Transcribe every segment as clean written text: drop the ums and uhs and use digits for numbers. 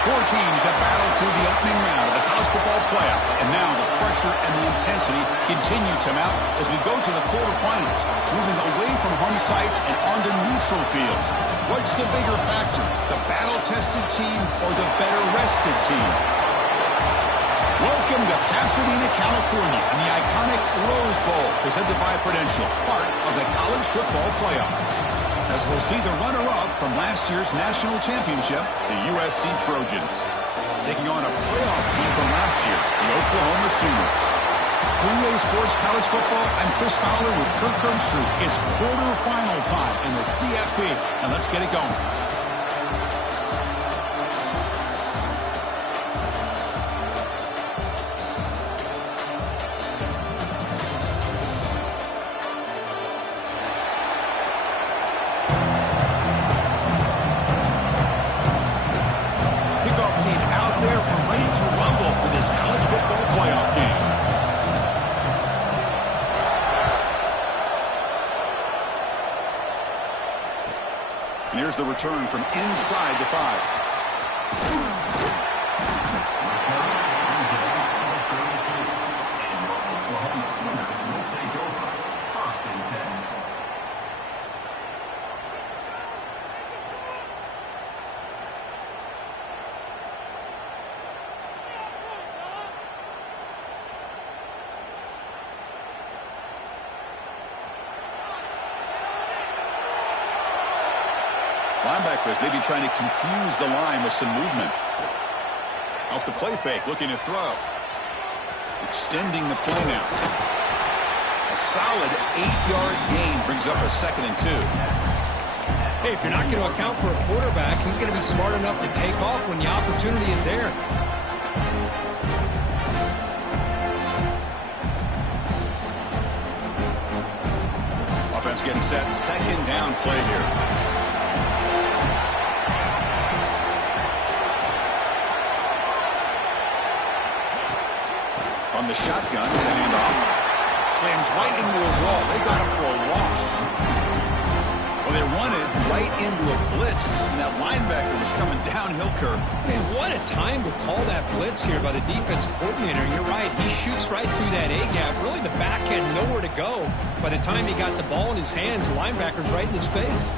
Four teams have battled through the opening round of the college football playoff, and now the pressure and the intensity continue to mount as we go to the quarterfinals, moving away from home sites and onto neutral fields. What's the bigger factor, the battle-tested team or the better-rested team? Welcome to Pasadena, California, and the iconic Rose Bowl, presented by Prudential, part of the college football playoff. As we'll see the runner-up from last year's national championship, the USC Trojans, taking on a playoff team from last year, the Oklahoma Sooners. Hooray Sports College Football, I'm Chris Fowler with Kirk Herbstreit. It's quarterfinal time in the CFP, and let's get it going. Here's the return from inside the 5. Linebackers maybe trying to confuse the line with some movement. Off the play fake, looking to throw. Extending the play now. A solid 8-yard gain brings up a 2nd and 2. Hey, if you're not going to account for a quarterback, he's going to be smart enough to take off when the opportunity is there. Offense getting set. 2nd down play here. On the shotgun, it's a handoff. Slams right into a wall. They got him for a loss. Well, they run it right into a blitz, and that linebacker was coming downhill, Kirk. Man, what a time to call that blitz here by the defensive coordinator. You're right. He shoots right through that A-gap. Really, the back had nowhere to go. By the time he got the ball in his hands, the linebacker's right in his face.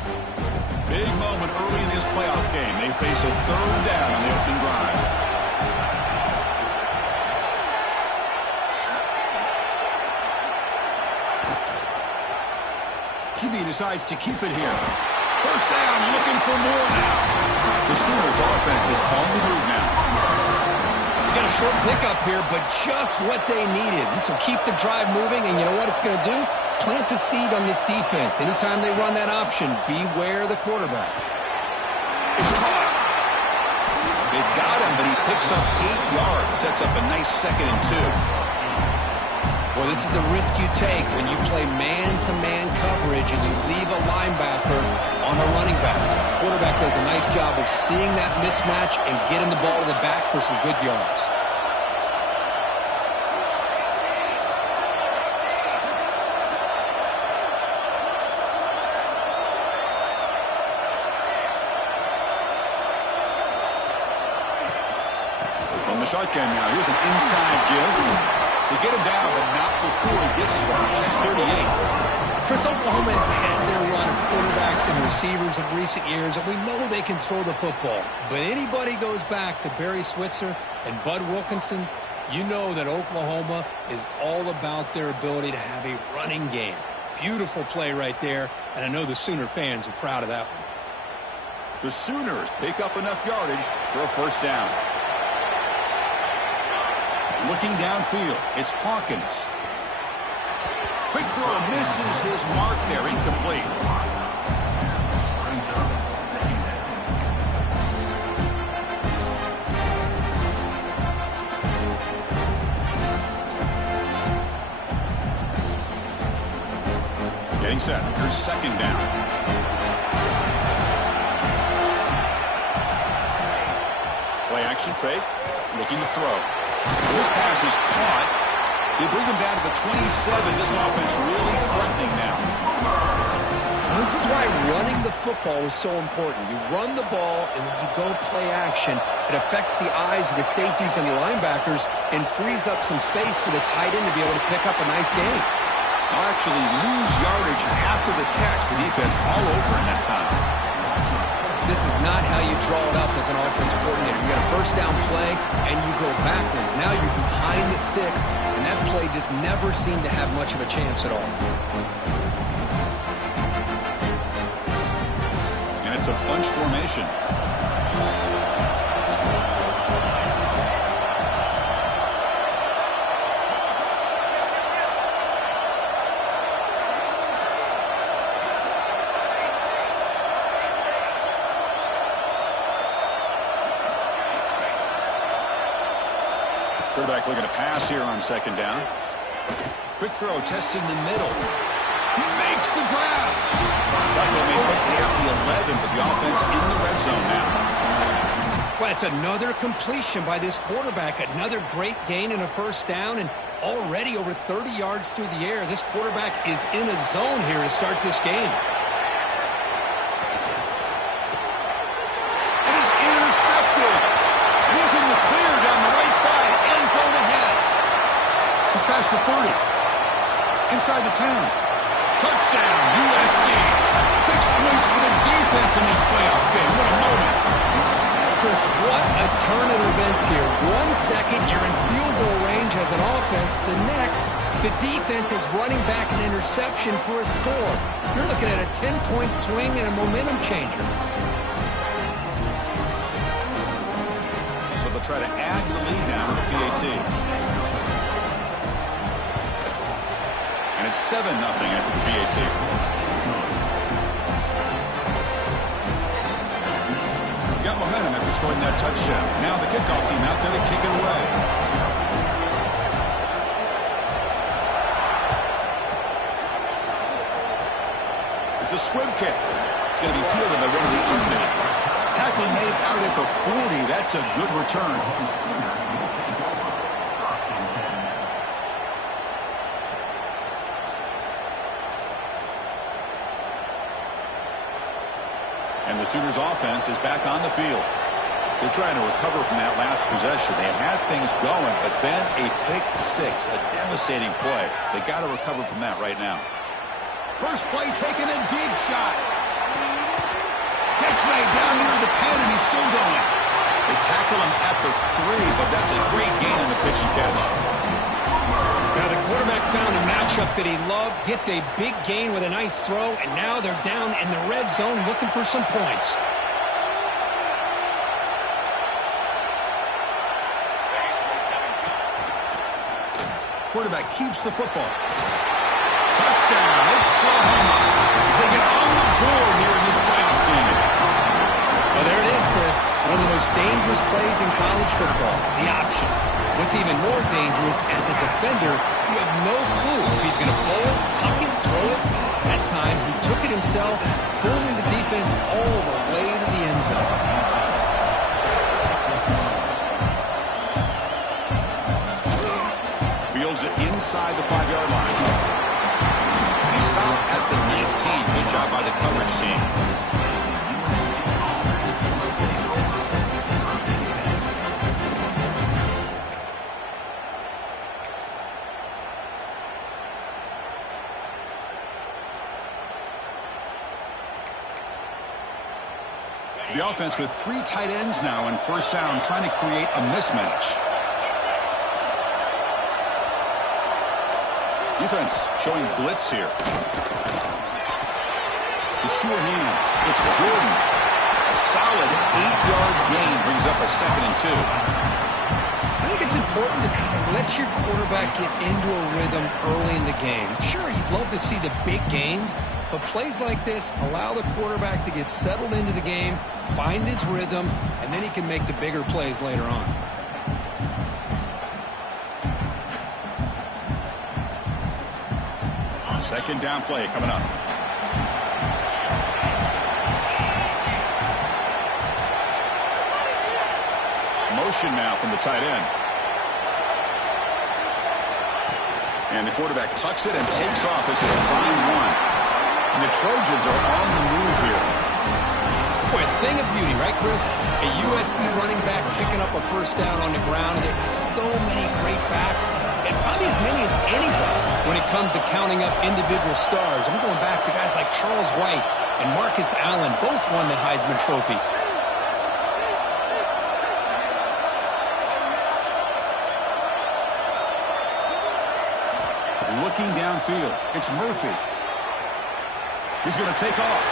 Big moment early in this playoff game. They face a 3rd down on the opening drive. QB decides to keep it here. 1st down, looking for more now. The Sooners offense is on the move now. You got a short pickup here, but just what they needed. This will keep the drive moving, and you know what it's going to do? Plant a seed on this defense. Anytime they run that option, beware the quarterback. It's caught. They've got him, but he picks up 8 yards. Sets up a nice 2nd and 2. Well, this is the risk you take when you play man-to-man coverage and you leave a linebacker on a running back. The quarterback does a nice job of seeing that mismatch and getting the ball to the back for some good yards. On the shotgun now, here's an inside give. They get him down, but not before he gets to the plus 38. Chris, Oklahoma has had their run of quarterbacks and receivers in recent years, and we know they can throw the football. But anybody goes back to Barry Switzer and Bud Wilkinson, you know that Oklahoma is all about their ability to have a running game. Beautiful play right there, and I know the Sooner fans are proud of that one. The Sooners pick up enough yardage for a first down. Looking downfield, it's Hawkins. Quick throw misses his mark there, incomplete. Getting set, here's second down. Play action fake, looking to throw. This pass is caught. They bring him down to the 27. This offense really threatening now. This is why running the football is so important. You run the ball, and when you go play action, it affects the eyes of the safeties and the linebackers and frees up some space for the tight end to be able to pick up a nice gain. They'll actually lose yardage after the catch. The defense all over in that time. This is not how you draw it up as an offense coordinator. You got a first down play, and you go backwards. Now you're behind the sticks, and that play just never seemed to have much of a chance at all. And it's a bunch formation. Quarterback looking to pass here on second down. Quick throw, testing the middle. He makes the grab. Tackle made quickly at the 11, but the offense in the red zone now. Well, it's another completion by this quarterback. Another great gain in a first down, and already over 30 yards through the air. This quarterback is in a zone here to start this game. It is intercepted. And he's in the clear down the right side. End zone ahead. He's past the 30. Inside the 10. Touchdown, USC. 6 points for the defense in this playoff game. What a moment. Chris, what a turn of events here. 1 second, you're in field goal range as an offense. The next, the defense is running back an interception for a score. You're looking at a 10-point swing and a momentum changer. So they'll try to add to the lead now with the PAT. And it's 7-0 after the PAT. Got momentum after scoring that touchdown. Now the kickoff team out there to kick it away. It's a squib kick. It's going to be fielded by one of the men. Tackle made out at the 40. That's a good return. And the Sooners offense is back on the field. They're trying to recover from that last possession. They had things going, but then a pick six, a devastating play. They got to recover from that right now. First play taking a deep shot. Catch made down near the 10, and he's still going. They tackle him at the 3, but that's a great gain in the pitch and catch. Now the quarterback found a matchup that he loved, gets a big gain with a nice throw, and now they're down in the red zone looking for some points. Quarterback keeps the football. Touchdown, Oklahoma, as they get on the board here in this playoff game. Well, there it is, Chris. One of the most dangerous plays in college football, the option. What's even more dangerous, as a defender, you have no clue if he's going to pull it, tuck it, throw it. That time, he took it himself, fooling the defense all the way to the end zone. Fields it inside the 5-yard line. He stopped at the 19. Good job by the coverage team. The offense with 3 tight ends now in first down, trying to create a mismatch. Defense showing blitz here. The sure hands. It's Jordan. A solid 8-yard gain brings up a 2nd and 2. I think it's important to kind of let your quarterback get into a rhythm early in the game. Sure, you'd love to see the big gains, but plays like this allow the quarterback to get settled into the game, find his rhythm, and then he can make the bigger plays later on. Second down play coming up. Motion now from the tight end. And the quarterback tucks it and takes off as a design one. And the Trojans are on the move here. Boy, a thing of beauty, right, Chris? A USC running back picking up a first down on the ground, and they've got so many great backs, and probably as many as anybody when it comes to counting up individual stars. I'm going back to guys like Charles White and Marcus Allen, both won the Heisman Trophy. Looking downfield, it's Murphy. He's going to take off.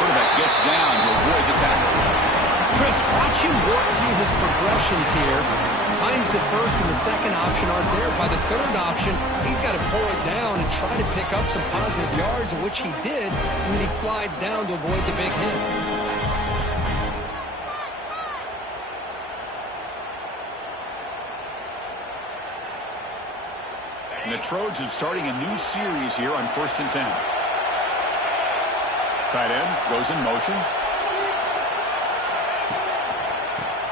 Quarterback gets down to avoid the tackle. Chris, watch him work through his progressions here. Finds the first and the second option aren't there. By the third option, he's got to pull it down and try to pick up some positive yards, which he did, and then he slides down to avoid the big hit. And the Trojans starting a new series here on 1st and 10. Tight end goes in motion.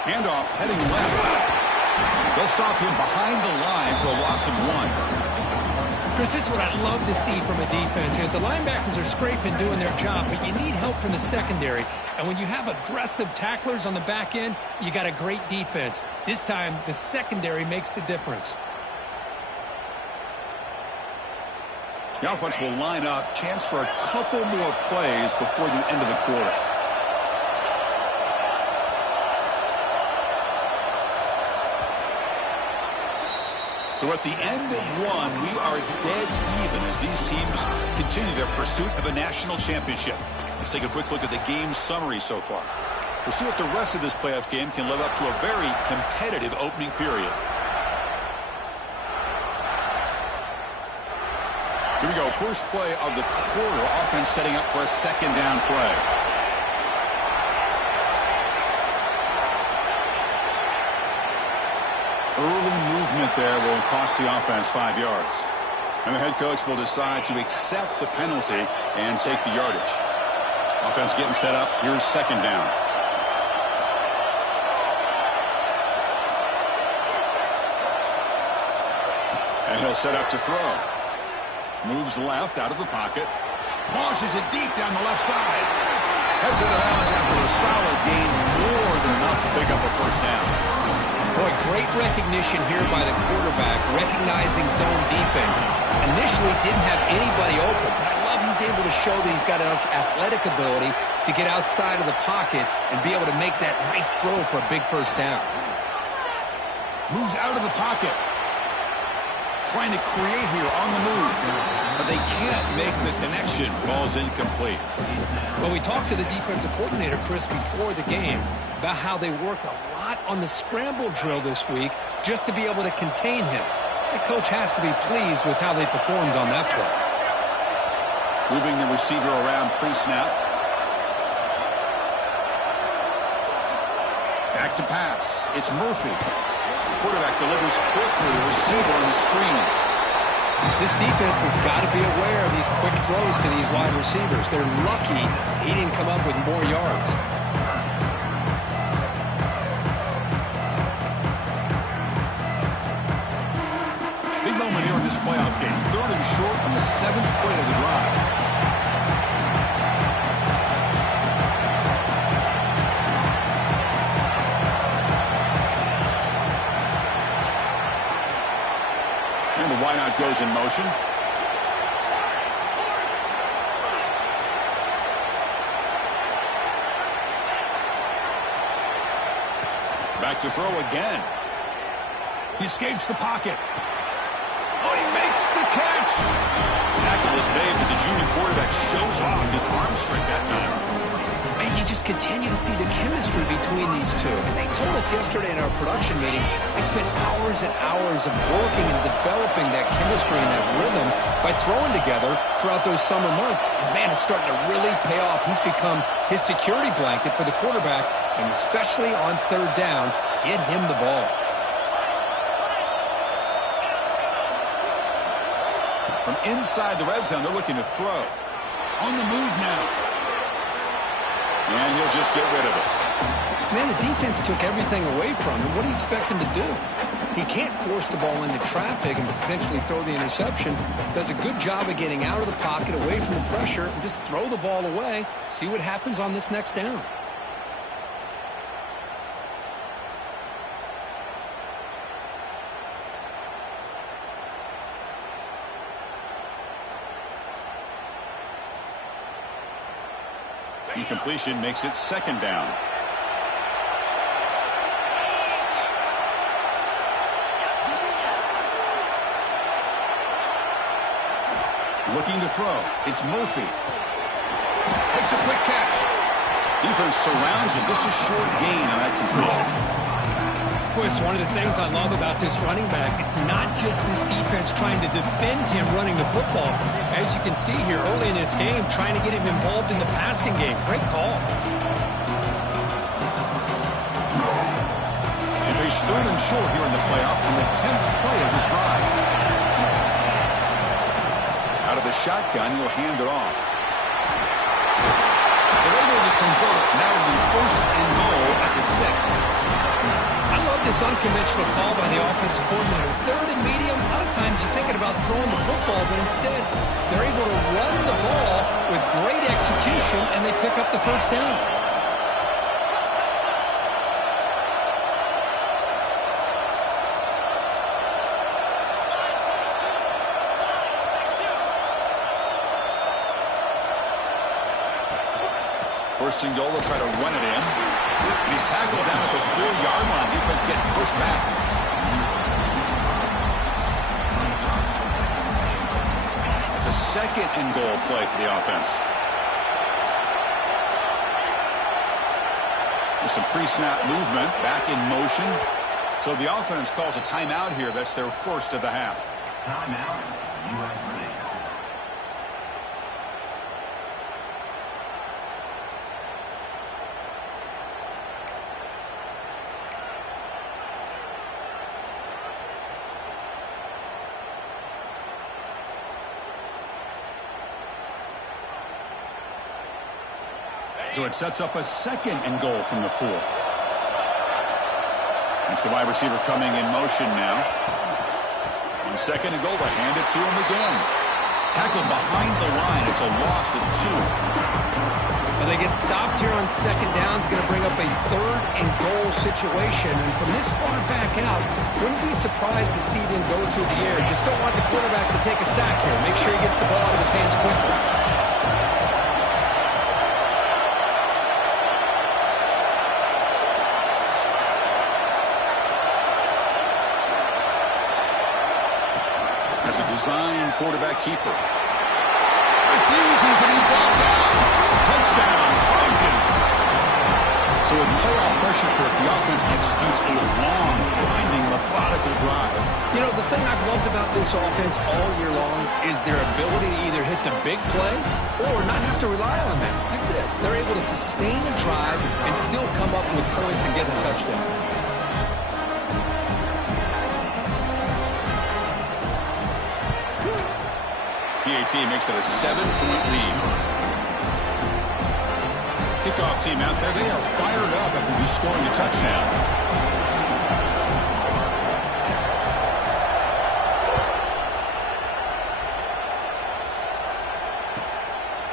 Handoff heading left. They'll stop him behind the line for a loss of 1. Chris, this is what I love to see from a defense here. The linebackers are scraping, doing their job, but you need help from the secondary. And when you have aggressive tacklers on the back end, you got a great defense. This time, the secondary makes the difference. The offense will line up. Chance for a couple more plays before the end of the quarter. So at the end of one, we are dead even as these teams continue their pursuit of a national championship. Let's take a quick look at the game summary so far. We'll see if the rest of this playoff game can live up to a very competitive opening period. Here we go. First play of the quarter. Offense setting up for a 2nd down play. Early movement there will cost the offense 5 yards. And the head coach will decide to accept the penalty and take the yardage. Offense getting set up. Here's 2nd down. And he'll set up to throw. Moves left out of the pocket. Launches it deep down the left side. Heads it out after a solid gain, more than enough to pick up a first down. Boy, great recognition here by the quarterback, recognizing zone defense. Initially didn't have anybody open, but I love he's able to show that he's got enough athletic ability to get outside of the pocket and be able to make that nice throw for a big first down. Moves out of the pocket. Trying to create here on the move, but they can't make the connection. Ball's incomplete. Well, we talked to the defensive coordinator, Chris, before the game about how they worked a lot on the scramble drill this week just to be able to contain him. The coach has to be pleased with how they performed on that play. Moving the receiver around pre-snap. Back to pass. It's Murphy. Quarterback delivers quickly. The receiver on the screen. This defense has got to be aware of these quick throws to these wide receivers. They're lucky he didn't come up with more yards. Big moment here in this playoff game. 3rd and short on the 7th play of the drive. And the wideout goes in motion. Back to throw again. He escapes the pocket. Oh, he makes the catch. Tackle is made, but the junior quarterback shows off his arm strength that time. And you just continue to see the chemistry between these two. And they told us yesterday in our production meeting, they spent hours and hours of working and developing that chemistry and that rhythm by throwing together throughout those summer months. And, man, it's starting to really pay off. He's become his security blanket for the quarterback, and especially on third down, get him the ball. From inside the red zone, they're looking to throw. On the move now. And he'll just get rid of it. Man, the defense took everything away from him. What do you expect him to do? He can't force the ball into traffic and potentially throw the interception. Does a good job of getting out of the pocket, away from the pressure, and just throw the ball away. See what happens on this next down. Incompletion makes it second down. Looking to throw. It's Murphy. Makes a quick catch. Defense surrounds him. Just a short gain on that completion. Boy, it's one of the things I love about this running back. It's not just this defense trying to defend him running the football. As you can see here early in this game, trying to get him involved in the passing game. Great call. And he's third and short here in the playoff on the 10th play of this drive. Out of the shotgun, he'll hand it off. They're able to convert. Now it'll be first and goal at the 6. I love this unconventional call by the offensive coordinator. Third and medium, a lot of times you're thinking about throwing the football, but instead they're able to run the ball with great execution, and they pick up the first down. First and goal, they'll try to run it in. He's tackled down at the 4-yard line. Defense getting pushed back. It's a second and goal play for the offense. There's some pre-snap movement, back in motion. So the offense calls a timeout here. That's their first of the half. Timeout, USA. So it sets up a second and goal from the 4. It's the wide receiver coming in motion now. On second and goal, they hand it to him again. Tackled behind the line. It's a loss of 2. Well, they get stopped here on second down. It's going to bring up a third and goal situation. And from this far back out, wouldn't be surprised to see them go through the air. Just don't want the quarterback to take a sack here. Make sure he gets the ball out of his hands quickly. As a design quarterback keeper. Refusing to be brought down. Touchdown, Trojans. So with playoff pressure for it, the offense executes a long, winding, methodical drive. You know, the thing I've loved about this offense all year long is their ability to either hit the big play or not have to rely on that. Like this. They're able to sustain a drive and still come up with points and get a touchdown. PAT makes it a 7-point lead. Kickoff team out there, they are fired up after just scoring a touchdown.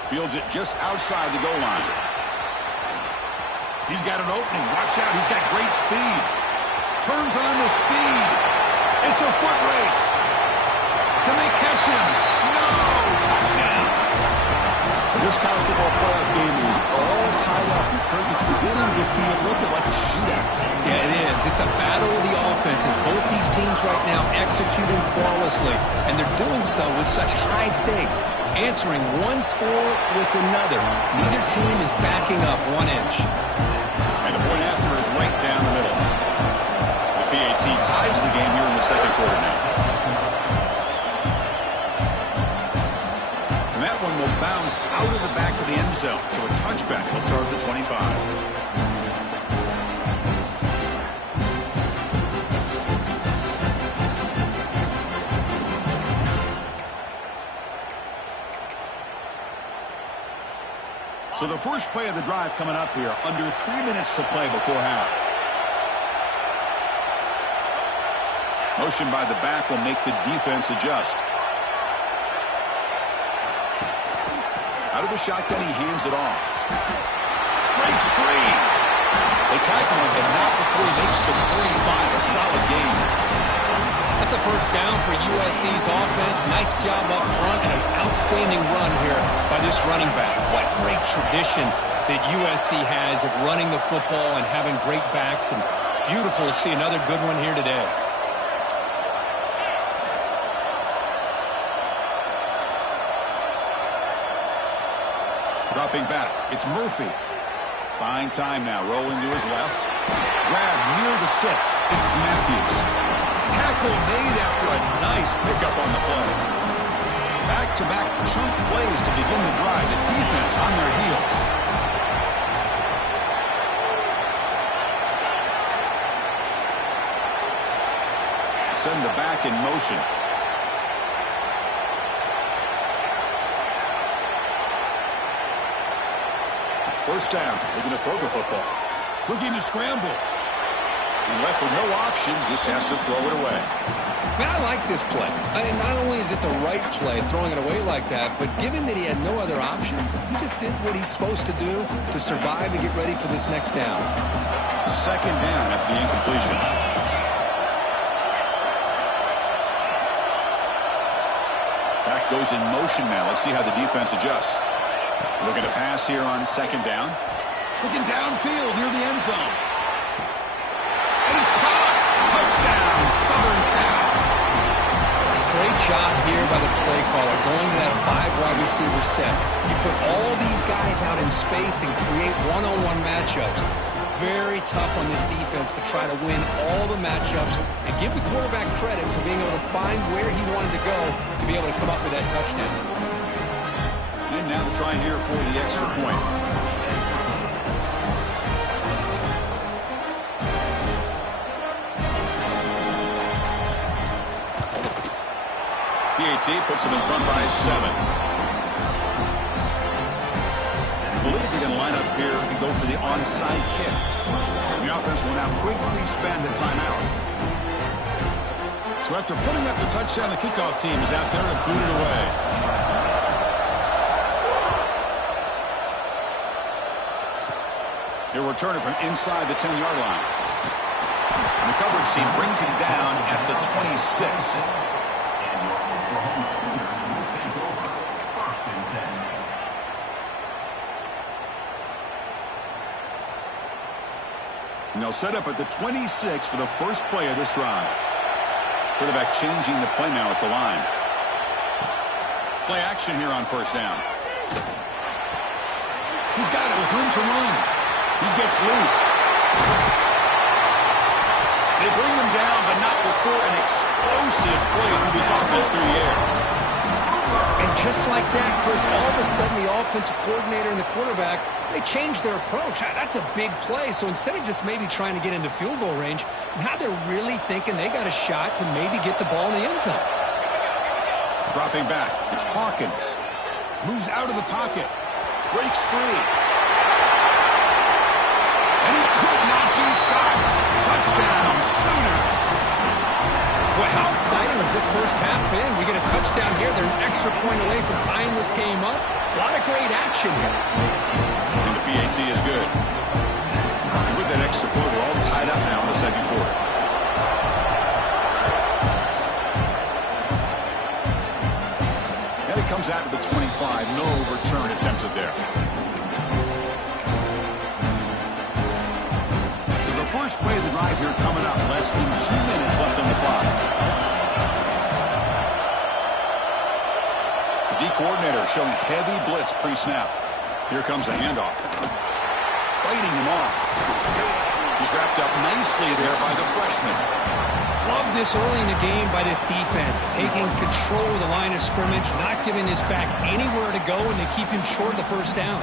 Fields it just outside the goal line. He's got an opening. Watch out, he's got great speed. Turns on the speed. It's a foot race. Can they catch him? No! Touchdown! This college football playoff game is all tied up. It's beginning to feel a little bit like a shootout. Yeah, it is. It's a battle of the offenses. Both these teams right now executing flawlessly, and they're doing so with such high stakes, answering one score with another. Neither team is backing up 1 inch. And the point after is right down the middle. The PAT ties the game here in the second quarter now. And that one will bounce out of the back of the end zone. So a touchback will start at the 25. So the first play of the drive coming up here, under 3 minutes to play before half. Motion by the back will make the defense adjust. Out of the shotgun, he hands it off. Breaks free. They tackle him, but not before he makes the 45, a solid gain. That's a first down for USC's offense. Nice job up front and an outstanding run here by this running back. What great tradition that USC has of running the football and having great backs. And it's beautiful to see another good one here today. Dropping back, it's Murphy. Buying time now, rolling to his left. Grab near the sticks. It's Matthews. Tackle made after a nice pickup on the play. Back-to-back chunk plays to begin the drive. The defense on their heels. Send the back in motion. First down, looking to throw the football. Looking to scramble. And left with no option, just has to throw it away. Man, I like this play. Not only is it the right play, throwing it away like that, but given that he had no other option, he just did what he's supposed to do to survive and get ready for this next down. Second down after the incompletion. Back goes in motion now. Let's see how the defense adjusts. Looking to pass here on second down. Looking downfield near the end zone. And it's caught. Touchdown, Southern Cal. Great job here by the play caller, going to that 5 wide receiver set. You put all these guys out in space and create one-on-one matchups. It's very tough on this defense to try to win all the matchups and give the quarterback credit for being able to find where he wanted to go to be able to come up with that touchdown. And now the try here for the extra point. PAT puts him in front by 7. I believe they're going to line up here and go for the onside kick. The offense will now quickly spend the timeout. So after putting up the touchdown, the kickoff team is out there to boot it away. He'll return it from inside the 10-yard line. And the coverage team brings him down at the 26. And they'll set up at the 26 for the first play of this drive. Quarterback changing the play now at the line. Play action here on first down. He's got it with room to run. He gets loose. They bring him down, but not before an explosive play through this offense through the air. And just like that, Chris, all of a sudden the offensive coordinator and the quarterback, they changed their approach. That's a big play. So instead of just maybe trying to get into field goal range, now they're really thinking they got a shot to maybe get the ball in the end zone. Dropping back, it's Hawkins. Moves out of the pocket. Breaks free. And he could not be stopped. Touchdown, Sooners. Well, how exciting has this first half been? We get a touchdown here. They're an extra point away from tying this game up. A lot of great action here. And the PAT is good. And with that extra point, we're all tied up now in the second quarter. And it comes comes out to the 25. No return attempted there. So the first play of the drive here coming up. Less than 2 minutes left on the clock. The D coordinator showing heavy blitz pre-snap. Here comes a handoff. Fighting him off. He's wrapped up nicely there by the freshman. Love this early in the game by this defense. Taking control of the line of scrimmage, not giving this back anywhere to go, and they keep him short of the first down.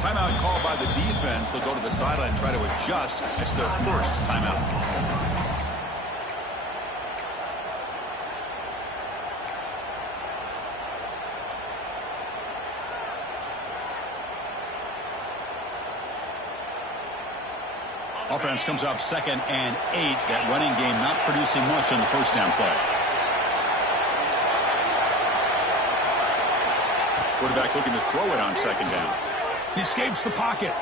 Timeout called by the defense. They'll go to the sideline and try to adjust. It's their first timeout. Offense comes up 2nd and 8. That running game not producing much on the first down play. Quarterback looking to throw it on 2nd down. He escapes the pocket.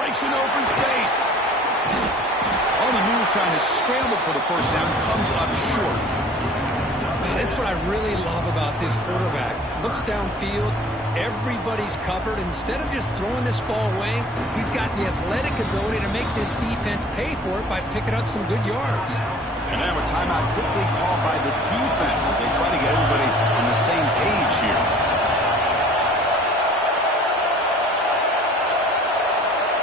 Breaks an open space. On the move trying to scramble for the first down. Comes up short. That's what I really love about this quarterback. Looks downfield. Everybody's covered. Instead of just throwing this ball away, he's got the athletic ability to make this defense pay for it by picking up some good yards. And now a timeout quickly called by the defense as they try to get everybody on the same page here.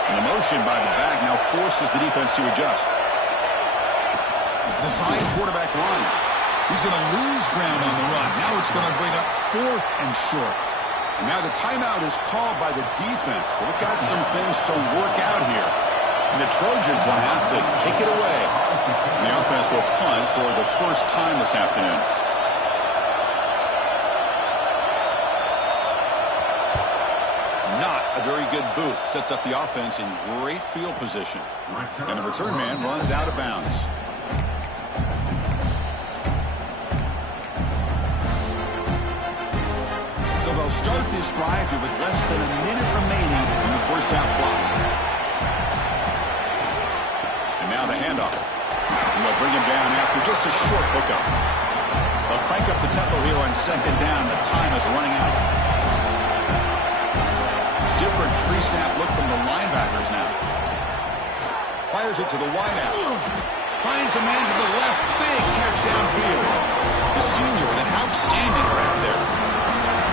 And the motion by the back now forces the defense to adjust. Design quarterback line. He's going to lose ground on the run. Now it's going to bring up 4th and short. And now the timeout is called by the defense. So they've got some things to work out here. And the Trojans will have to kick it away. And the offense will punt for the first time this afternoon. Not a very good boot. Sets up the offense in great field position. And the return man runs out of bounds. So they'll start this drive here with less than a minute remaining in the first half clock. And now the handoff. And they'll bring him down after just a short hookup. They'll crank up the tempo here on 2nd down. The time is running out. Different pre-snap look from the linebackers now. Fires it to the wideout. Finds a man to the left. Big catch downfield. The senior with an outstanding grab there.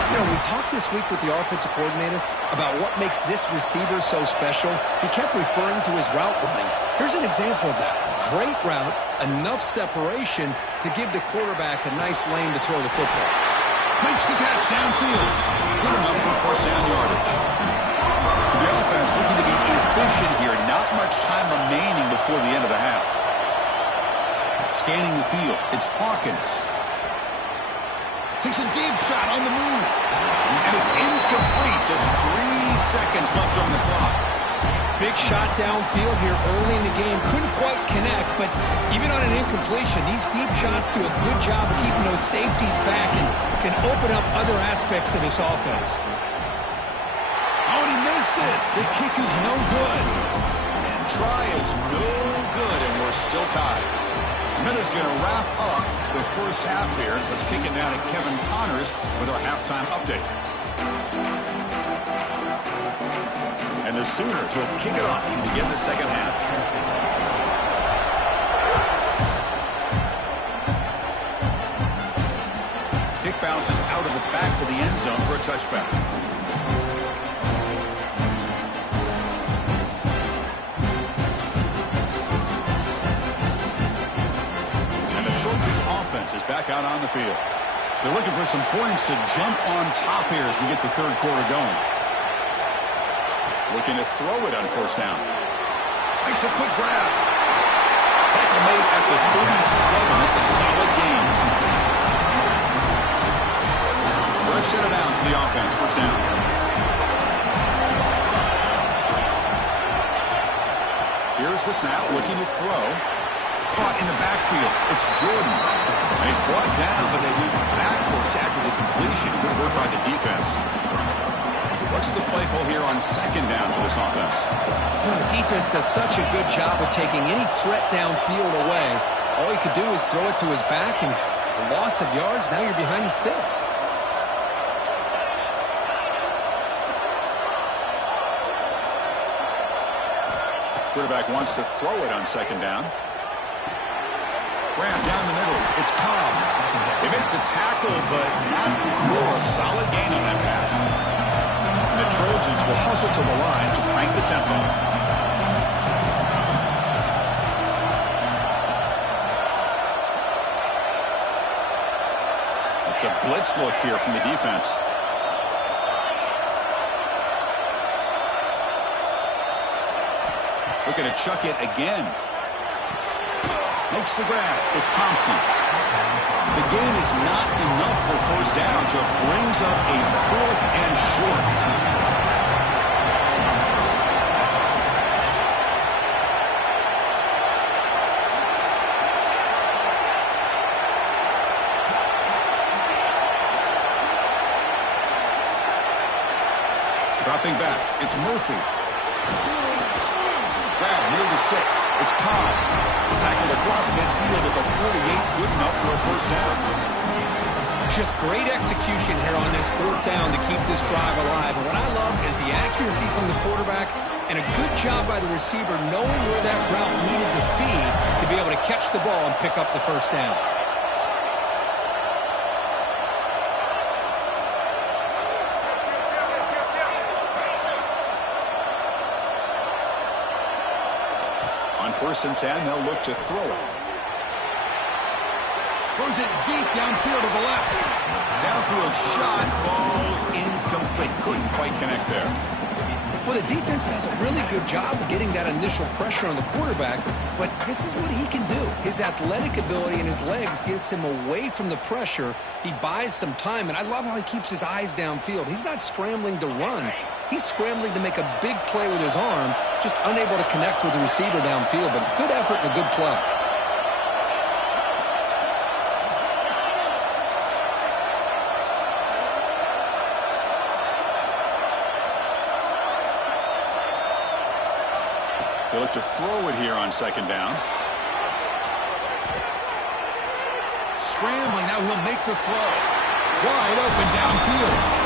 You know, we talked this week with the offensive coordinator about what makes this receiver so special. He kept referring to his route running. Here's an example of that. Great route, enough separation to give the quarterback a nice lane to throw the football. Makes the catch downfield. Good enough for first down yardage. To the offense, looking to be efficient here. Not much time remaining before the end of the half. Scanning the field. It's Hawkins. Takes a deep shot on the move. And it's incomplete. Just 3 seconds left on the clock. Big shot downfield here early in the game. Couldn't quite connect, but even on an incompletion, these deep shots do a good job of keeping those safeties back and can open up other aspects of this offense. Oh, and he missed it. The kick is no good. And try is no good, and we're still tied. Minutes going to wrap up the first half here. Let's kick it down to Kevin Connors with our halftime update. And the Sooners will kick it off to begin the second half. Kick bounces out of the back of the end zone for a touchback. Is back out on the field. They're looking for some points to jump on top here as we get the third quarter going. Looking to throw it on first down. Makes a quick grab. Tackle made at the 37. It's a solid gain. Fresh set of downs for the offense. First down. Here's the snap. Looking to throw. Caught in the backfield. It's Jordan. And he's brought down, but they went backwards after the completion. Good work by the defense. What's the play call here on 2nd down for this offense? Well, the defense does such a good job of taking any threat downfield away. All he could do is throw it to his back, and A loss of yards, now you're behind the sticks. Quarterback wants to throw it on second down. Grab down the middle. It's Cobb. They make the tackle, but not for a solid gain on that pass. And the Trojans will hustle to the line to crank the tempo. It's a blitz look here from the defense. Looking to chuck it again. Makes the grab. It's Thompson. The gain is not enough for first down, so it brings up a 4th and short. Dropping back. It's Murphy. Grab near the sticks. It's Cobb. Tackled across midfield at the 48. Good enough for a first down. Just great execution here on this 4th down to keep this drive alive. And what I love is the accuracy from the quarterback and a good job by the receiver knowing where that route needed to be able to catch the ball and pick up the first down. On 1st and 10, they'll look to throw it. Throws it deep downfield to the left. Downfield shot falls incomplete. Couldn't quite connect there. Well, the defense does a really good job of getting that initial pressure on the quarterback, but this is what he can do. His athletic ability and his legs gets him away from the pressure. He buys some time, and I love how he keeps his eyes downfield. He's not scrambling to run. He's scrambling to make a big play with his arm, just unable to connect with the receiver downfield, but good effort and a good play. They look to throw it here on second down. Scrambling, now he'll make the throw. Wide open downfield.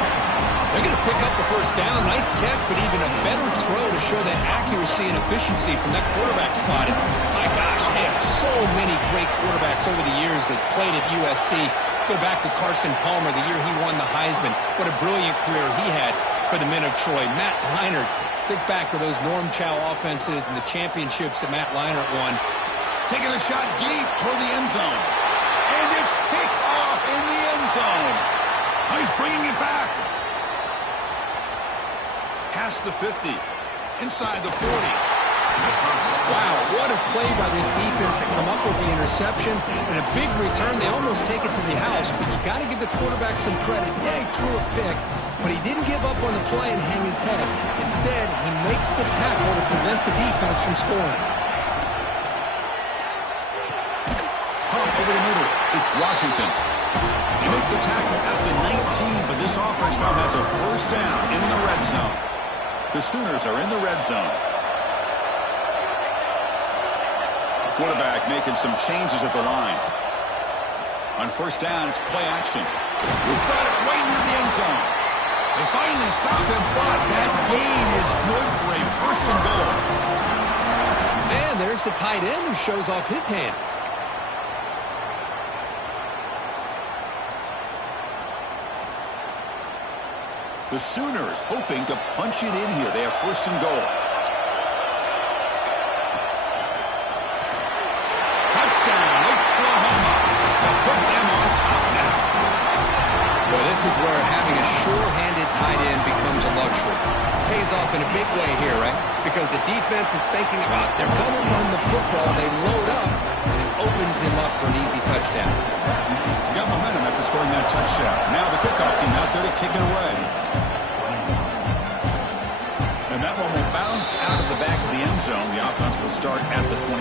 They're going to pick up the first down. Nice catch, but even a better throw to show that accuracy and efficiency from that quarterback spot. And my gosh, they have so many great quarterbacks over the years that played at USC. Go back to Carson Palmer, the year he won the Heisman. What a brilliant career he had for the men of Troy. Matt Leinart, think back to those Ncaa offenses and the championships that Matt Leinart won. Taking a shot deep toward the end zone. And it's picked off in the end zone. He's bringing it back. Past the 50. Inside the 40. Wow, what a play by this defense to come up with the interception and a big return. They almost take it to the house, but you got to give the quarterback some credit. Yeah, he threw a pick, but he didn't give up on the play and hang his head. Instead, he makes the tackle to prevent the defense from scoring. Pump over the middle. It's Washington. They make the tackle at the 19, but this offense now has a first down in the red zone. The Sooners are in the red zone. Quarterback making some changes at the line. On first down, it's play action. He's got it right near the end zone. They finally stop him, but that gain is good for a first and goal. And there's the tight end who shows off his hands. The Sooners hoping to punch it in here. They have first and goal. Touchdown, Oklahoma, to put them on top now. Well, this is where having a sure-handed tight end becomes a luxury. Pays off in a big way here, right? Because the defense is thinking about they're going to run the football. They load up, and it opens them up for an easy touchdown. Got momentum after scoring that touchdown. Now the kickoff team out there to kick it away. And that one will bounce out of the back of the end zone. The offense will start at the 25.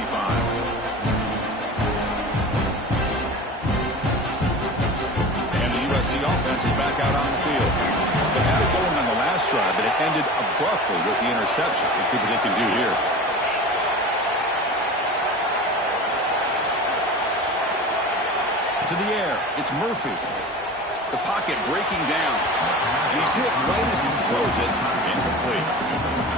And the USC offense is back out on the field. They had it going on the last drive, but it ended abruptly with the interception. Let's see what they can do here. To the air. It's Murphy. The pocket breaking down. He's hit right as he throws it. Incomplete.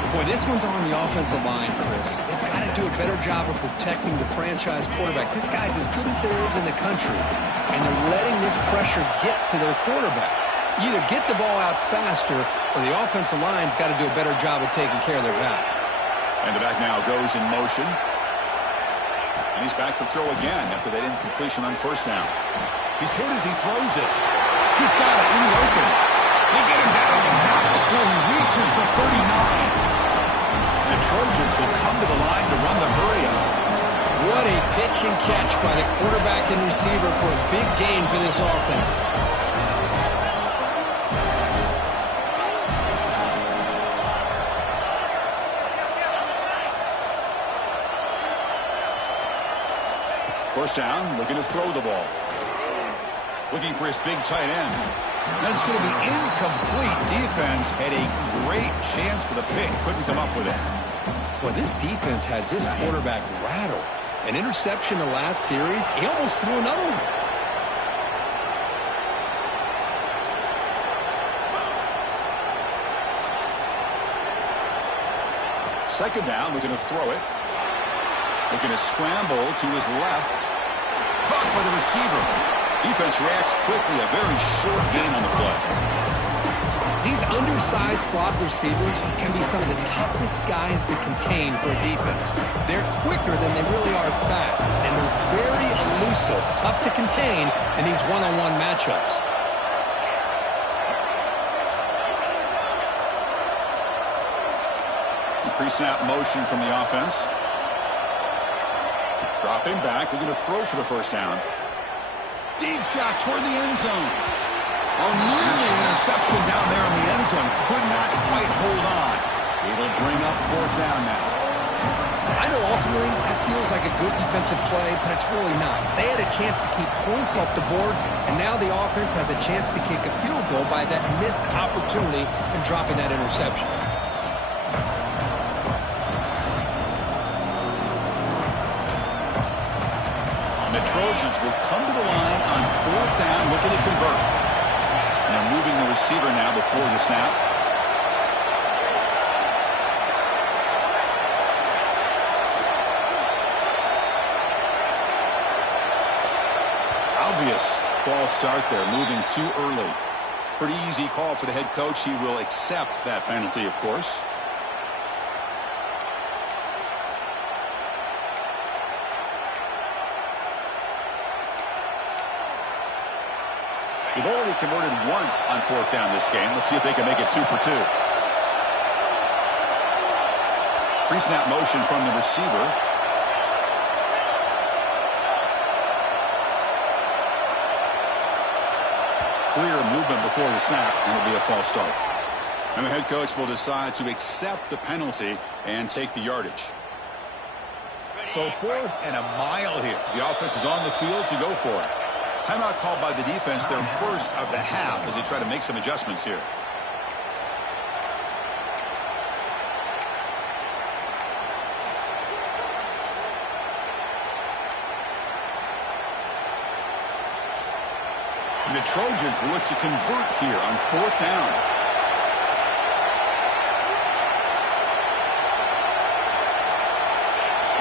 Boy, this one's on the offensive line, Chris. They've got to do a better job of protecting the franchise quarterback. This guy's as good as there is in the country, and they're letting this pressure get to their quarterback. You either get the ball out faster, or the offensive line's got to do a better job of taking care of their guy. And the back now goes in motion. And he's back to throw again after that incompletion on first down. He's hit as he throws it. He's got it in the open. They get him down, but not before he reaches the 39. The Trojans will come to the line to run the hurry-up. What a pitch and catch by the quarterback and receiver for a big gain for this offense. First down, looking to throw the ball. Looking for his big tight end. And it's going to be incomplete. Defense had a great chance for the pick. Couldn't come up with it. Well, this defense has this quarterback rattled. An interception the last series. He almost threw another one. Second down, looking to throw it. Looking to scramble to his left. Caught by the receiver. Defense reacts quickly. A very short gain on the play. These undersized slot receivers can be some of the toughest guys to contain for a defense. They're quicker than they really are fast, and they're very elusive, tough to contain in these one-on-one matchups. Pre-snap motion from the offense. Dropping back, looking to throw for the first down. Deep shot toward the end zone. Oh, nearly an interception down there in the end zone. Could not quite hold on. It'll bring up fourth down now. I know ultimately that feels like a good defensive play, but it's really not. They had a chance to keep points off the board, and now the offense has a chance to kick a field goal by that missed opportunity and dropping that interception. The Trojans will come to the line on fourth down, looking to convert. Now moving the receiver now before the snap. Obvious false start there, moving too early. Pretty easy call for the head coach. He will accept that penalty, of course. They've already converted once on fourth down this game. Let's see if they can make it 2 for 2. Pre-snap motion from the receiver. Clear movement before the snap, and it'll be a false start. And the head coach will decide to accept the penalty and take the yardage. So 4th and a mile here. The offense is on the field to go for it. Timeout called by the defense, their first of the half, as they try to make some adjustments here. And the Trojans will look to convert here on fourth down.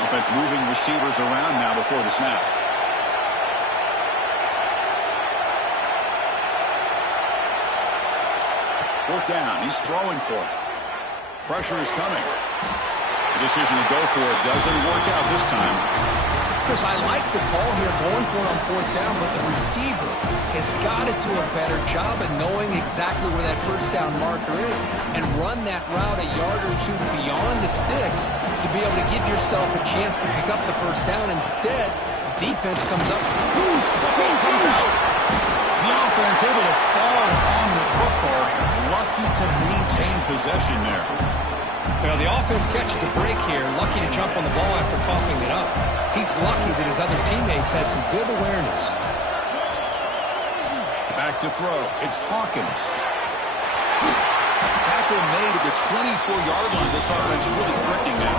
Offense moving receivers around now before the snap. Fourth down. He's throwing for it. Pressure is coming. The decision to go for it doesn't work out this time. Chris, I like the call here going for it on fourth down, but the receiver has got to do a better job of knowing exactly where that first down marker is and run that route a yard or two beyond the sticks to be able to give yourself a chance to pick up the first down. Instead, the defense comes up. The ball comes out. The offense able to fall on the football. Lucky to maintain possession there. Well, the offense catches a break here. Lucky to jump on the ball after coughing it up. He's lucky that his other teammates had some good awareness. Back to throw. It's Hawkins. Tackle made at the 24-yard line. This offense really threatening now.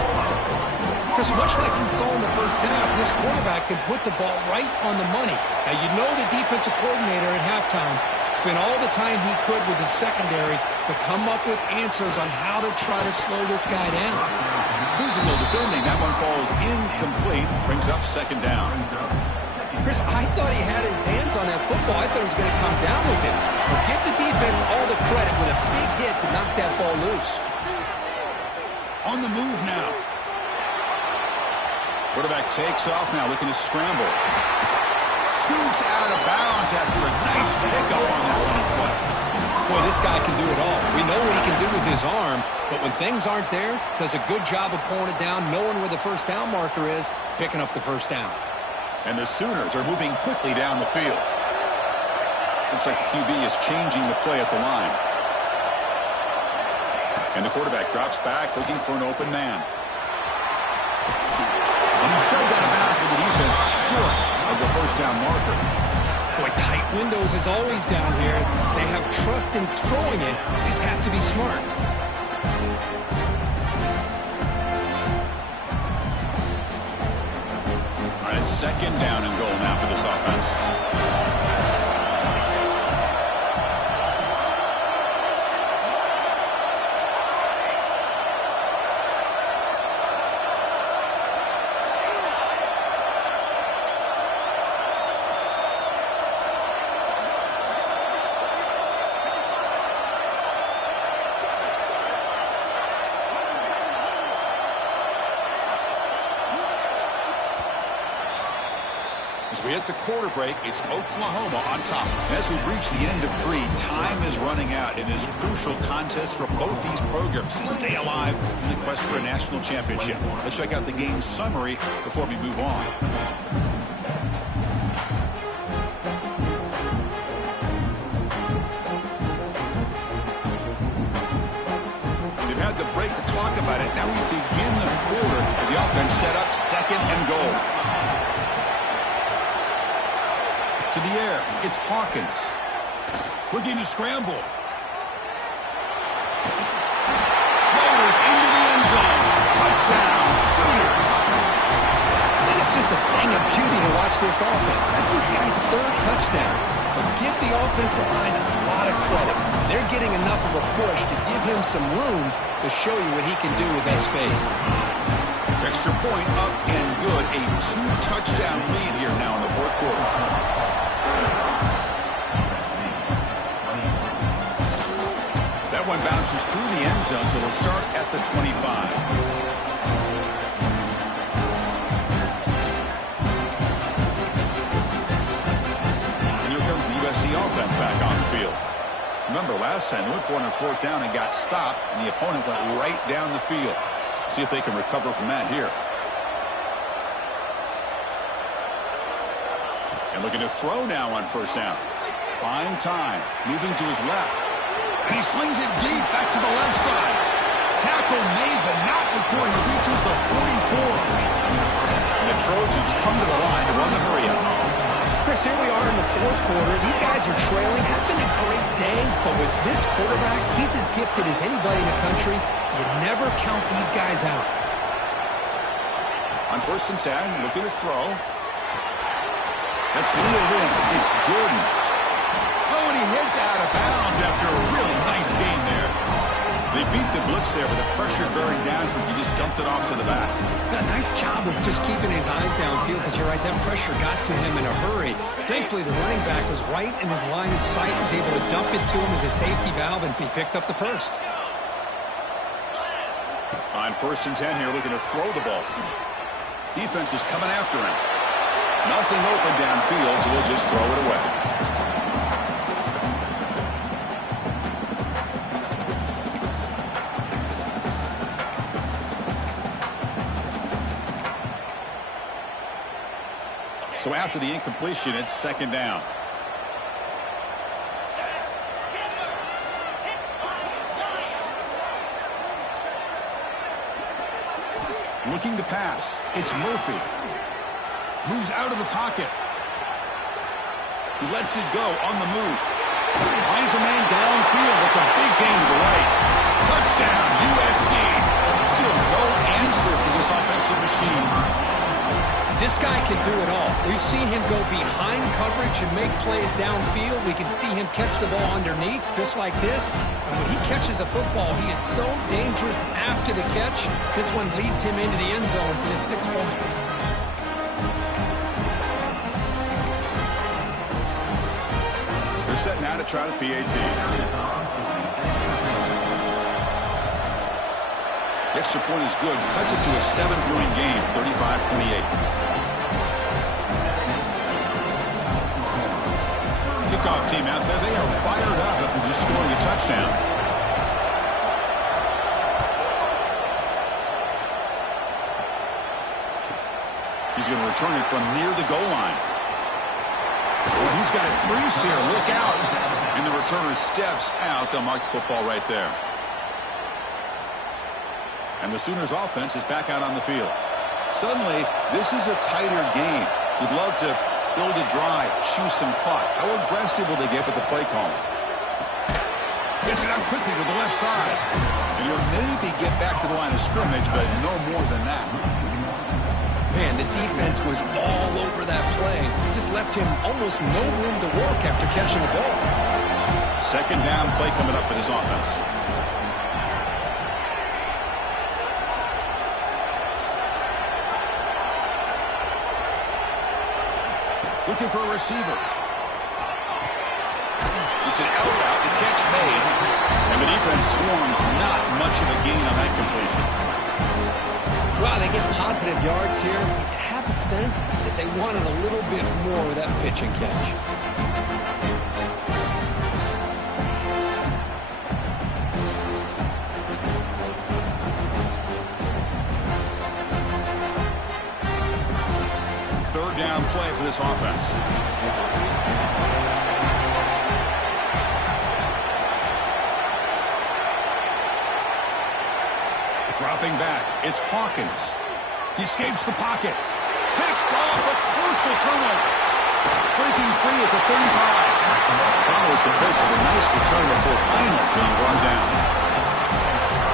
Because much like we saw in the first half, this quarterback can put the ball right on the money. Now, you know the defensive coordinator at halftime spent all the time he could with his secondary to come up with answers on how to try to slow this guy down. Physical defending. That one falls incomplete. Brings up second down. Chris, I thought he had his hands on that football. I thought he was going to come down with it. But give the defense all the credit with a big hit to knock that ball loose. On the move now. Quarterback takes off now, looking to scramble. Scoots out of bounds after a nice pickup on that running play. Boy, this guy can do it all. We know what he can do with his arm, but when things aren't there, does a good job of pulling it down, knowing where the first down marker is, picking up the first down. And the Sooners are moving quickly down the field. Looks like the QB is changing the play at the line. And the quarterback drops back, looking for an open man. And he's shoved out of bounds with the defense short of the first down marker. Boy, tight windows is always down here. They have trust in throwing it. They just have to be smart. All right, second down and goal now for this offense. As we hit the quarter break, it's Oklahoma on top. As we reach the end of 3, time is running out in this crucial contest for both these programs to stay alive in the quest for a national championship. Let's check out the game summary before we move on. They've had the break to talk about it. Now we begin the quarter. The offense set up second and goal. To the air, it's Hawkins. Looking to scramble. Rolls into the end zone. Touchdown, Sooners. And it's just a thing of beauty to watch this offense. That's this guy's 3rd touchdown. But give the offensive line a lot of credit. They're getting enough of a push to give him some room to show you what he can do with that space. Extra point up and good. A 2-touchdown lead here now in the 4th quarter. That one bounces through the end zone, so they'll start at the 25. And here comes the USC offense back on the field. Remember, last time they went for it on 4th down and got stopped, and the opponent went right down the field. See if they can recover from that here. And looking to throw now on 1st down. Fine time. Moving to his left. And he slings it deep back to the left side. Tackle made, but not before he reaches the 44. And the Trojans come to the line to run the hurry up. Chris, here we are in the 4th quarter. These guys are trailing. Had been a great day, but with this quarterback, he's as gifted as anybody in the country. You never count these guys out. On 1st and 10, looking to throw. That's reeled in. It's Jordan. Oh, and he hits out of bounds after a really nice game there. They beat the blitz there with the pressure bearing down. He just dumped it off to the back. A nice job of just keeping his eyes downfield because you're right, that pressure got to him in a hurry. Thankfully, the running back was right in his line of sight. He was able to dump it to him as a safety valve, and he picked up the first. On 1st and 10 here, looking to throw the ball. Defense is coming after him. Nothing open downfield, so they'll just throw it away. So after the incompletion, it's 2nd down. Looking to pass. It's Murphy. Moves out of the pocket. He lets it go on the move. Finds a man downfield. That's a big gain to the right. Touchdown, USC. Still no answer for the this offensive machine. This guy can do it all. We've seen him go behind coverage and make plays downfield. We can see him catch the ball underneath, just like this. And when he catches a football, he is so dangerous after the catch. This one leads him into the end zone for the 6 points. They're set now to try the PAT. The extra point is good. Cuts it to a 7-point game, 35-28. Kickoff team out there. They are fired up after just scoring a touchdown. He's going to return it from near the goal line. Oh, he's got a crease here. Look out. And the returner steps out. They'll mark the football right there. And the Sooners offense is back out on the field. Suddenly, this is a tighter game. You'd love to build a drive, choose some clock. How aggressive will they get with the play call? Gets it out quickly to the left side. And he'll maybe get back to the line of scrimmage, but no more than that. Man, the defense was all over that play. Just left him almost no room to work after catching the ball. Second down play coming up for this offense. Looking for a receiver. It's an out route. The catch made. And the defense swarms. Not much of a gain on that completion. Wow, they get positive yards here. You have a sense that they wanted a little bit more with that pitch and catch. Third down play for this offense. Dropping back, it's Hawkins. He escapes the pocket. Picked off, a crucial turnover. Breaking free at the 35. Follows the pick with a nice return before finally being brought down.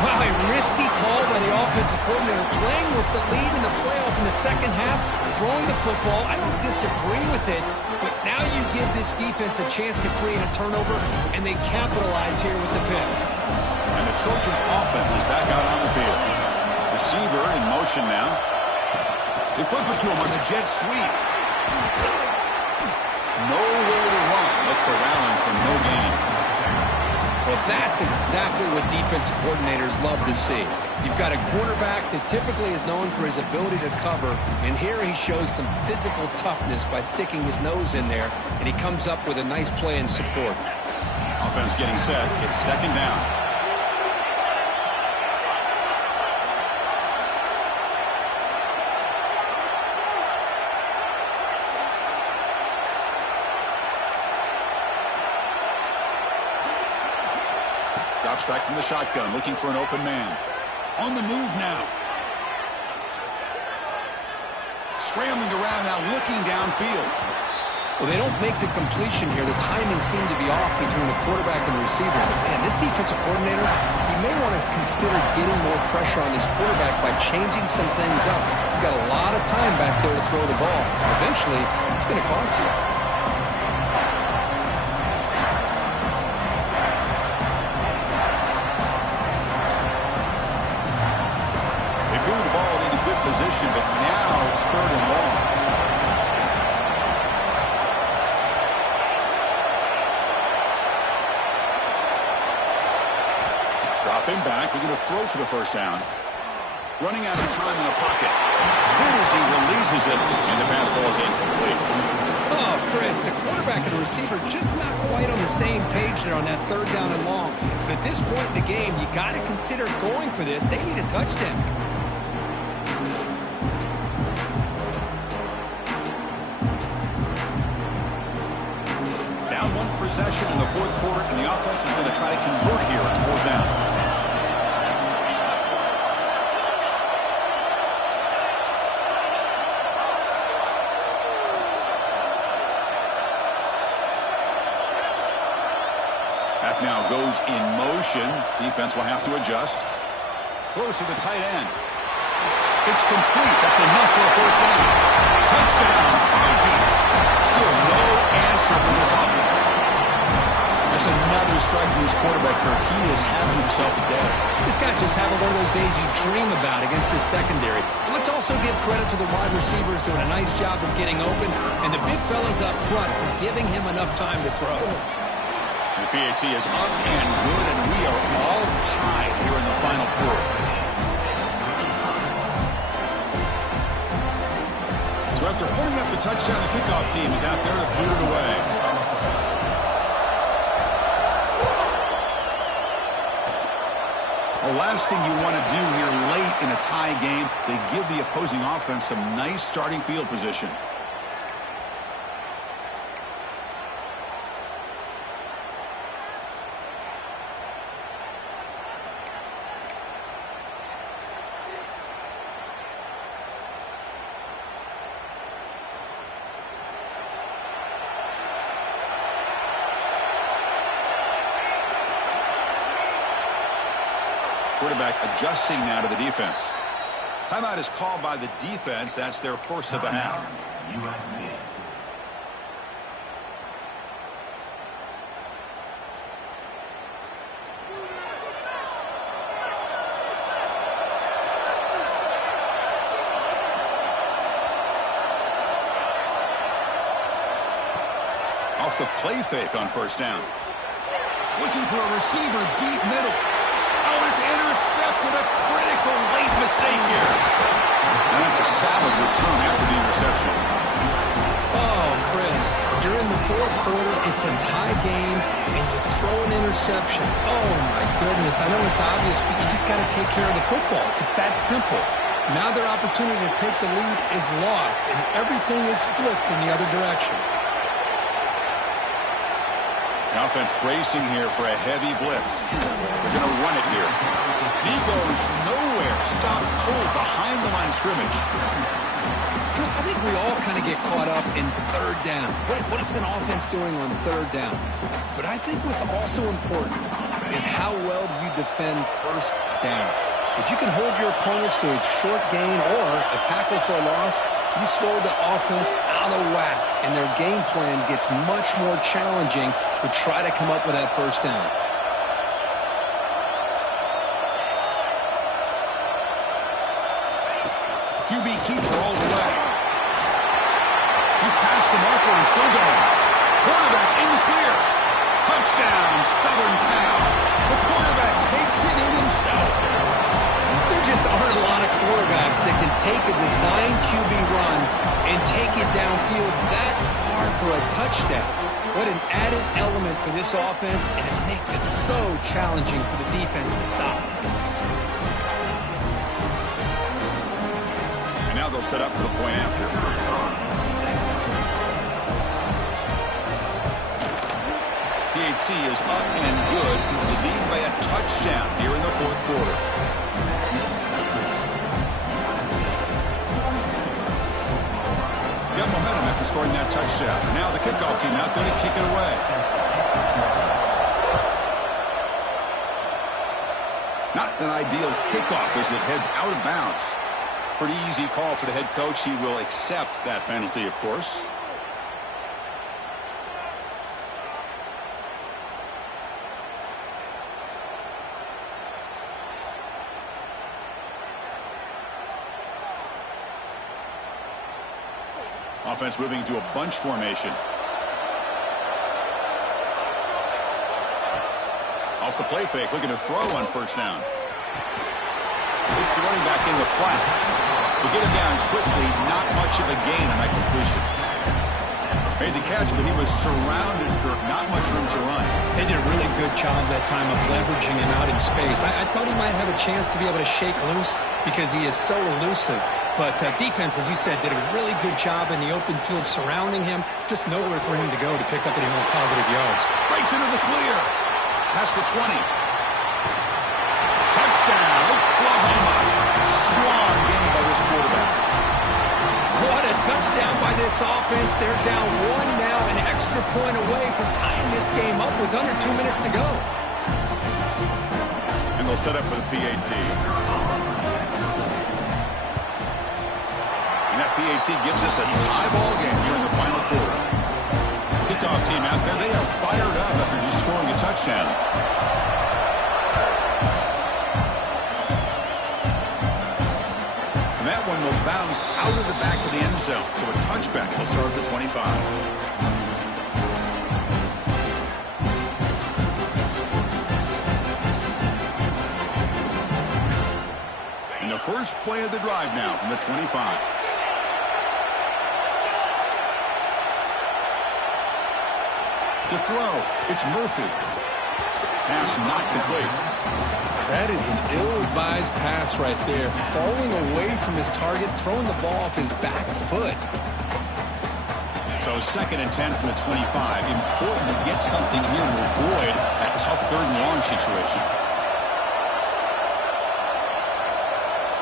Wow, a risky call by the offensive coordinator, playing with the lead in the playoff in the second half, throwing the football. I don't disagree with it, but now you give this defense a chance to create a turnover, and they capitalize here with the pick. And the Trojans' offense is back out on the field. Receiver in motion now. They flip it to him on the jet sweep. Nowhere to run. They'll corral him for no gain. Well, that's exactly what defensive coordinators love to see. You've got a quarterback that typically is known for his ability to cover, and here he shows some physical toughness by sticking his nose in there, and he comes up with a nice play in support. Offense getting set. It's second down. Drops back from the shotgun, looking for an open man. On the move now. Scrambling around now, looking downfield. Well, they don't make the completion here. The timing seemed to be off between the quarterback and the receiver. But man, this defensive coordinator, he may want to consider getting more pressure on this quarterback by changing some things up. He's got a lot of time back there to throw the ball. Eventually, it's going to cost you. Position, but now it's third and long. Dropping back, we're going to throw for the first down. Running out of time in the pocket. Good as he releases it, and the pass ball is incomplete. Oh, Chris, the quarterback and the receiver just not quite on the same page there on that third down and long. But at this point in the game, you got to consider going for this. They need a touchdown. Possession in the fourth quarter, and the offense is going to try to convert here on fourth down. Back now goes in motion. Defense will have to adjust. Throws to the tight end. It's complete. That's enough for a first down. Touchdown, Trojans. Still no answer for this offense. There's another strike from this quarterback, Kirk. He is having himself a day. This guy's just having one of those days you dream about against this secondary. But let's also give credit to the wide receivers doing a nice job of getting open, and the big fellas up front for giving him enough time to throw. The PAT is up and good, and we are all tied here in the final quarter. So after putting up the touchdown, the kickoff team is out there to boot it away. The last thing you want to do here late in a tie game, they give the opposing offense some nice starting field position. Quarterback adjusting now to the defense. Timeout is called by the defense. That's their first of the half. USC. Off the play fake on first down. Looking for a receiver deep middle. Oh, it's intercepted. A critical late mistake here. And that's a solid return after the interception. Oh, Chris, you're in the fourth quarter. It's a tie game, and you throw an interception. Oh, my goodness. I know it's obvious, but you just got to take care of the football. It's that simple. Now their opportunity to take the lead is lost, and everything is flipped in the other direction. The offense bracing here for a heavy blitz. They're going to run it here. He goes nowhere. Stop cold behind the line of scrimmage. Chris, I think we all kind of get caught up in third down. What's an offense doing on third down? But I think what's also important is how well you defend first down. If you can hold your opponents to a short gain or a tackle for a loss, you throw the offense out of whack, and their game plan gets much more challenging to try to come up with that first down. QB keeper all the way. He's past the marker and still going. Quarterback in the clear. Touchdown, Southern Cal. The quarterback takes it in himself. There just aren't a lot of quarterbacks that can take a design QB run and take it downfield that far for a touchdown. What an added element for this offense, and it makes it so challenging for the defense to stop. And now they'll set up for the point after. PAT is up and good. They lead by a touchdown here in the fourth quarter. Got momentum after scoring that touchdown. Now the kickoff team out there to kick it away. Not an ideal kickoff as it heads out of bounds. Pretty easy call for the head coach. He will accept that penalty, of course. Offense moving to a bunch formation. Off the play fake, looking to throw on first down. It's the running back in the flat. To get him down quickly, not much of a gain on that completion. Made the catch, but he was surrounded for not much room to run. They did a really good job that time of leveraging him out in space. I thought he might have a chance to be able to shake loose because he is so elusive. But defense, as you said, did a really good job in the open field surrounding him. Just nowhere for him to go to pick up any more positive yards. Breaks into the clear. Past the 20. Touchdown, Oklahoma. Strong game by this quarterback. What a touchdown by this offense. They're down one now, an extra point away from tying this game up with under 2 minutes to go. And they'll set up for the PAT. And that PAT gives us a tie ball game here in the final quarter. Kickoff team out there, they are fired up after just scoring a touchdown. And that one will bounce out of the back of the end zone. So a touchback will start at the 25. First play of the drive now from the 25. To throw, it's Murphy. Pass not complete. That is an ill-advised pass right there. Falling away from his target, throwing the ball off his back foot. So 2nd and 10 from the 25. Important to get something here to avoid that tough 3rd and long situation.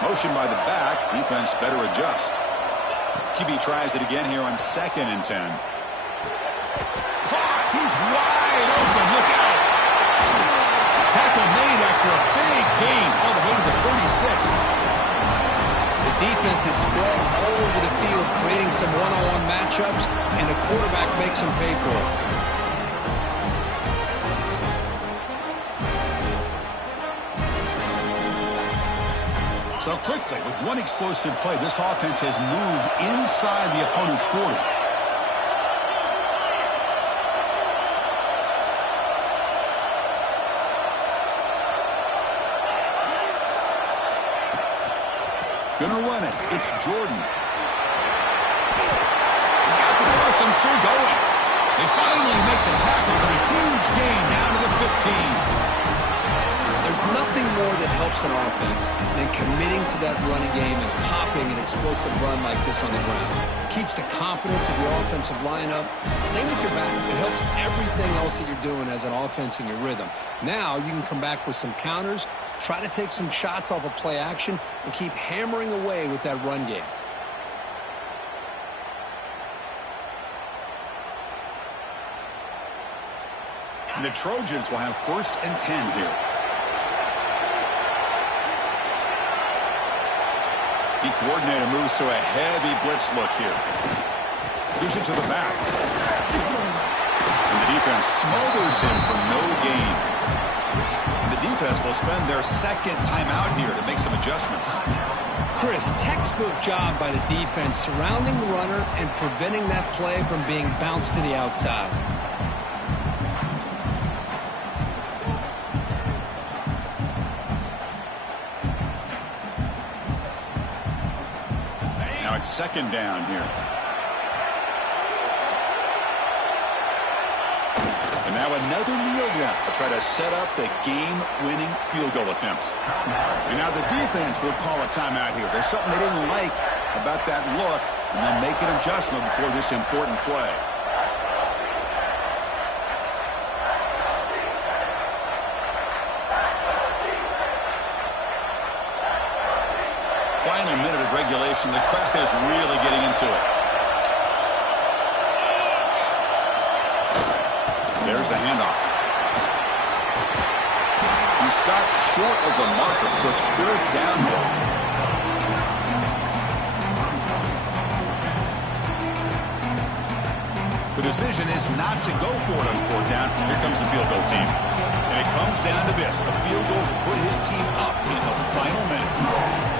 Motion by the back. Defense better adjust. QB tries it again here on 2nd and 10. He's wide open. Look out. Tackle made after a big gain all the way to the 36. The defense is spread all over the field, creating some one-on-one matchups, and the quarterback makes him pay for it. So quickly, with one explosive play, this offense has moved inside the opponent's 40. Gonna run it. It's Jordan. He's got the first and still going. They finally make the tackle, but a huge gain down to the 15. There's nothing more that helps an offense than committing to that running game and popping an explosive run like this on the ground. Keeps the confidence of your offensive lineup. Same with your back. It helps everything else that you're doing as an offense in your rhythm. Now you can come back with some counters, try to take some shots off of play action, and keep hammering away with that run game. And the Trojans will have 1st and 10 here. The coordinator moves to a heavy blitz look here. Gives it to the back. And the defense smothers him for no gain. And the defense will spend their 2nd timeout here to make some adjustments. Chris, textbook job by the defense surrounding the runner and preventing that play from being bounced to the outside. Now it's 2nd down here. And now another kneel down to try to set up the game-winning field goal attempt. And now the defense will call a timeout here. There's something they didn't like about that look, and they'll make an adjustment before this important play. Final minute of regulation. The crowd is really getting into it. There's the handoff. He stopped short of the marker, so it's 3rd down here. The decision is not to go for it on 4th down. Here comes the field goal team. And it comes down to this, a field goal to put his team up in the final minute.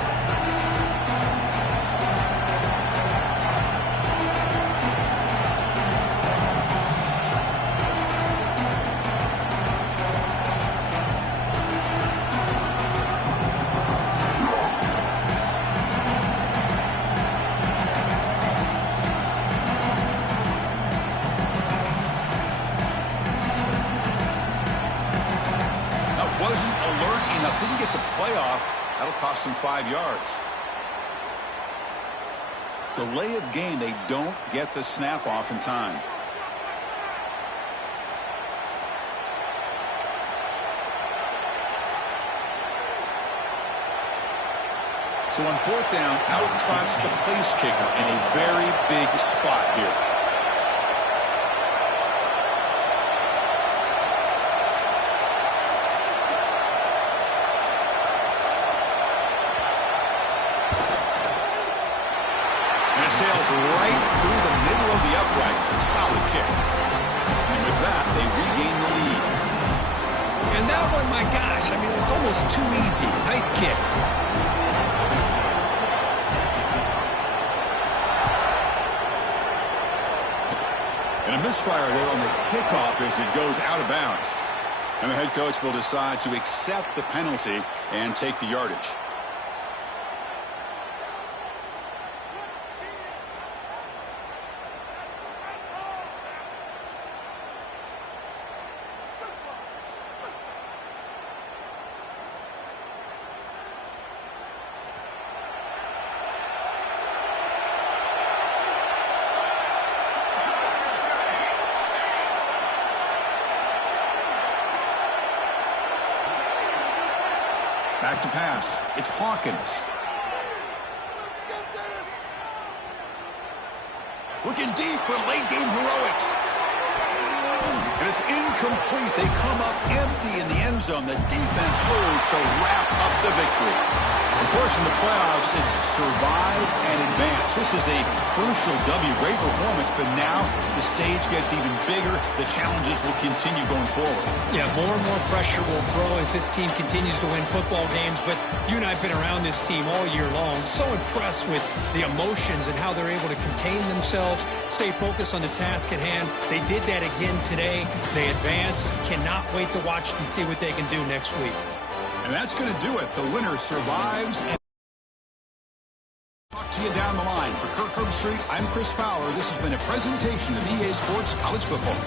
Wasn't alert enough, didn't get the playoff. That'll cost him 5 yards. Delay of game, they don't get the snap off in time. So on 4th down, out trots the place kicker in a very big spot here. right through the middle of the uprights. A solid kick. And with that, they regain the lead. And that one, my gosh, I mean, it's almost too easy. Nice kick. And a misfire there on the kickoff as it goes out of bounds. And the head coach will decide to accept the penalty and take the yardage. Back to pass. It's Hawkins. Looking deep for late game heroics. And it's incomplete. They come up empty in the end zone. The defense holds to wrap up the victory. Of course, in the playoffs, it's survive and advance. This is a crucial W. Great performance, but now the stage gets even bigger. The challenges will continue going forward. Yeah, more and more pressure will grow as this team continues to win football games, but you and I have been around this team all year long. So impressed with the emotions and how they're able to contain themselves, stay focused on the task at hand. They did that again today. They advance. Cannot wait to watch and see what they can do next week. And that's going to do it. The winner survives. And talk to you down the line. For Kirk Herbstreit, I'm Chris Fowler. This has been a presentation of EA Sports College Football.